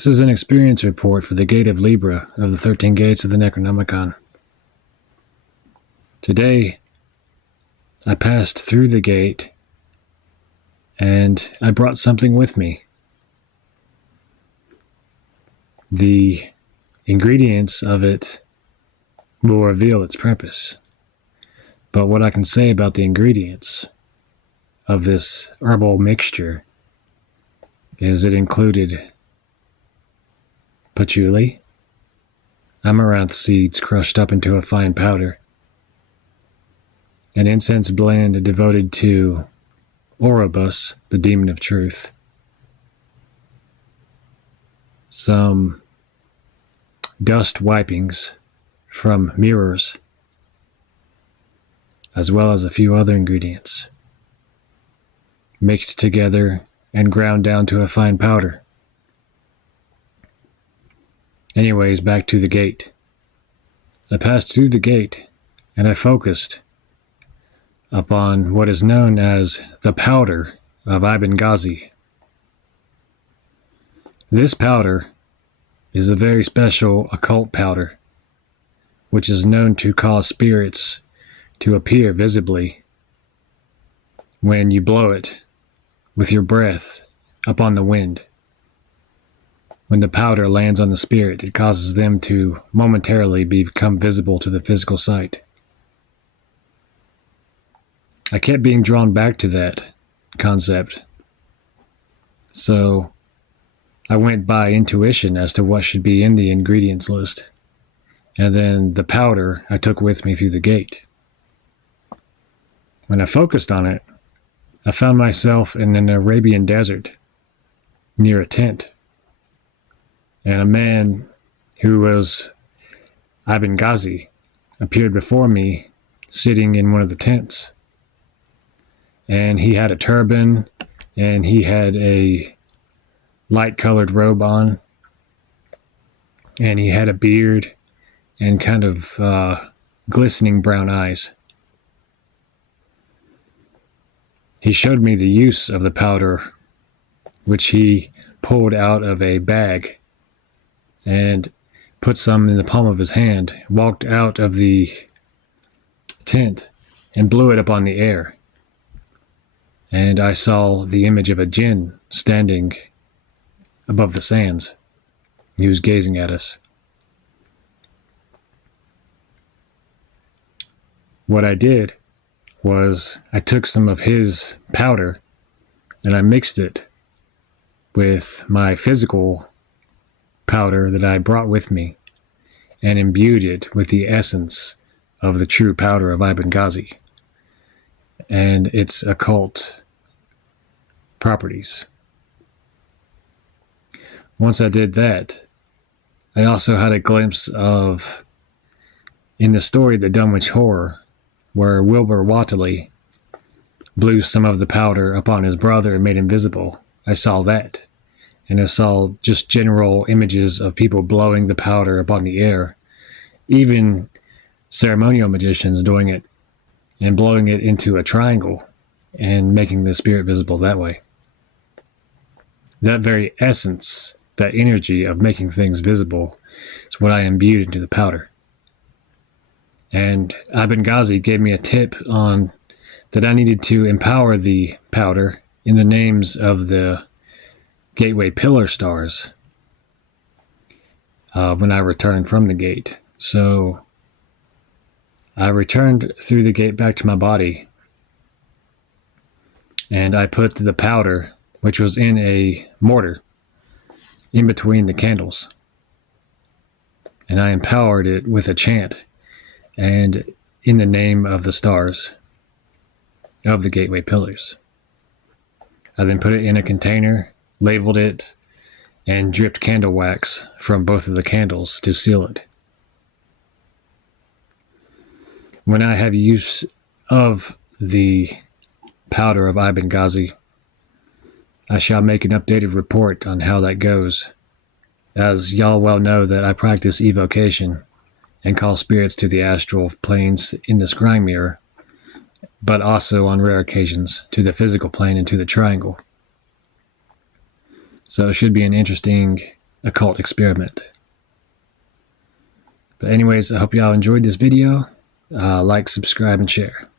This is an experience report for the Gate of Libra of the 13 Gates of the Necronomicon. Today, I passed through the gate and I brought something with me. The ingredients of it will reveal its purpose. But what I can say about the ingredients of this herbal mixture is it included patchouli, amaranth seeds crushed up into a fine powder, an incense blend devoted to Orobus, the demon of truth, some dust wipings from mirrors, as well as a few other ingredients, mixed together and ground down to a fine powder. Anyways, back to the gate. I passed through the gate and I focused upon what is known as the powder of Ibn Ghazi. This powder is a very special occult powder, which is known to cause spirits to appear visibly when you blow it with your breath upon the wind. When the powder lands on the spirit, it causes them to momentarily become visible to the physical sight. I kept being drawn back to that concept, so I went by intuition as to what should be in the ingredients list, and then the powder I took with me through the gate. When I focused on it, I found myself in an Arabian desert near a tent, and a man who was Ibn Ghazi appeared before me sitting in one of the tents. And he had a turban, and he had a light-colored robe on, and he had a beard and kind of glistening brown eyes. He showed me the use of the powder, which he pulled out of a bag and put some in the palm of his hand, walked out of the tent, and blew it up on the air. And I saw the image of a jinn standing above the sands. He was gazing at us. What I did was I took some of his powder and I mixed it with my physical powder that I brought with me and imbued it with the essence of the true powder of Ibn Ghazi and its occult properties. Once I did that, I also had a glimpse of, in the story The Dunwich Horror, where Wilbur Whateley blew some of the powder upon his brother and made him visible. I saw that. And I saw just general images of people blowing the powder upon the air, even ceremonial magicians doing it and blowing it into a triangle and making the spirit visible that way. That very essence, that energy of making things visible, is what I imbued into the powder. And Ibn Ghazi gave me a tip on that I needed to empower the powder in the names of the gateway pillar stars when I returned from the gate. So I returned through the gate back to my body, and I put the powder, which was in a mortar, in between the candles. And I empowered it with a chant, and in the name of the stars of the gateway pillars. I then put it in a container, labeled it, and dripped candle wax from both of the candles to seal it. When I have use of the powder of Ibn Ghazi, I shall make an updated report on how that goes, as y'all well know that I practice evocation and call spirits to the astral planes in the scrying mirror, but also on rare occasions to the physical plane and to the triangle. So it should be an interesting occult experiment. But anyways, I hope y'all enjoyed this video. Like, subscribe, and share.